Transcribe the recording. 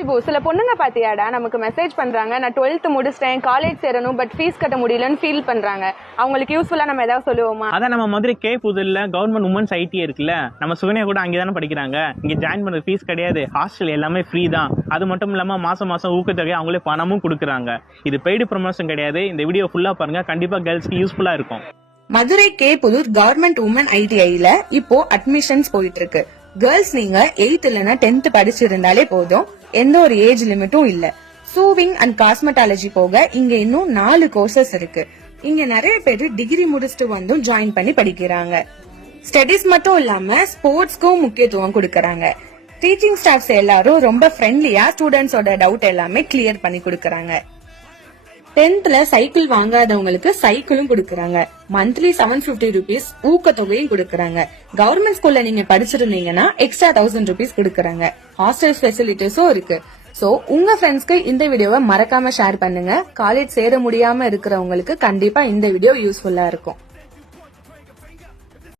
இப்போ சில பொண்ணுங்க பாத்தியாடா நமக்கு மெசேஜ் பண்றாங்க, நான் 12th முடிச்சிட்டேன், காலேஜ் சேரணும், பட் ஃபீஸ் கட்ட முடியலன்னு ஃபீல் பண்றாங்க. அவங்களுக்கு யூஸ்ஃபுல்லா நம்ம ஏதாவது சொல்லுவோமா? அதான் நம்ம மதுரை கே புதுல கவர்மெண்ட் உமன்ஸ் ஐடி இருக்குல்ல, நம்ம சுகன்யா கூட அங்கேதானே படிக்கிறாங்க. இங்க ஜாயின் பண்ண ஃபீஸ் கிடையாது, ஹாஸ்டல் எல்லாமே ஃப்ரீ தான். அது மட்டும் இல்லாம மாசம் மாசம் ஊக்கத்தொகை அவங்களே பணமும் கொடுக்குறாங்க. இது பெய்டு ப்ரமோஷன் கிடையாது. இந்த வீடியோ ஃபுல்லா பாருங்க, கண்டிப்பா கேர்ள்ஸ்க்கு யூஸ்ஃபுல்லா இருக்கும். Madurai K Pudur government women ஐடிஐல இப்போ அட்மிஷன்ஸ் போயிட்டு இருக்கு. கேர்ள்ஸ் நீங்க 8th இல்லனா 10th படிச்சிருந்தாலே போதும், எந்த ஒரு ஏஜ் லிமிட்டும் இல்ல. சூவிங் அண்ட் காஸ்மெட்டாலஜி போக இங்க இன்னும் 4 கோர்சஸ் இருக்கு. இங்க நிறைய பேர் டிகிரி முடிச்சுட்டு வந்து ஜாயின் பண்ணி படிக்கிறாங்க. ஸ்டடிஸ் மட்டும் இல்லாம ஸ்போர்ட்ஸ்க்கும் முக்கியத்துவம் கொடுக்கறாங்க. டீச்சிங் ஸ்டாஃப்ஸ் எல்லாரும் ரொம்ப ஃப்ரெண்ட்லியா ஸ்டூடெண்ட்ஸோட டவுட் எல்லாமே கிளியர் பண்ணி கொடுக்கறாங்க. 10th சைக்கிள் வாங்காதவங்களுக்கு சைக்கிளும் கொடுக்கறாங்க. மந்த்லி 750 rupees ஊக்கத்தொகையும் கொடுக்கறாங்க. கவர்மெண்ட் ஸ்கூல்ல நீங்க படிச்சிருந்தீங்கன்னா எக்ஸ்ட்ரா 1000 rupees கொடுக்கறாங்க. ஹாஸ்டல் ஃபெசிலிட்டிஸும் இருக்கு. சோ உங்க ஃப்ரெண்ட்ஸ்க்கு இந்த வீடியோவை மறக்காம ஷேர் பண்ணுங்க. காலேஜ் சேர முடியாம இருக்கிறவங்களுக்கு கண்டிப்பா இந்த வீடியோ யூஸ்ஃபுல்லா இருக்கும்.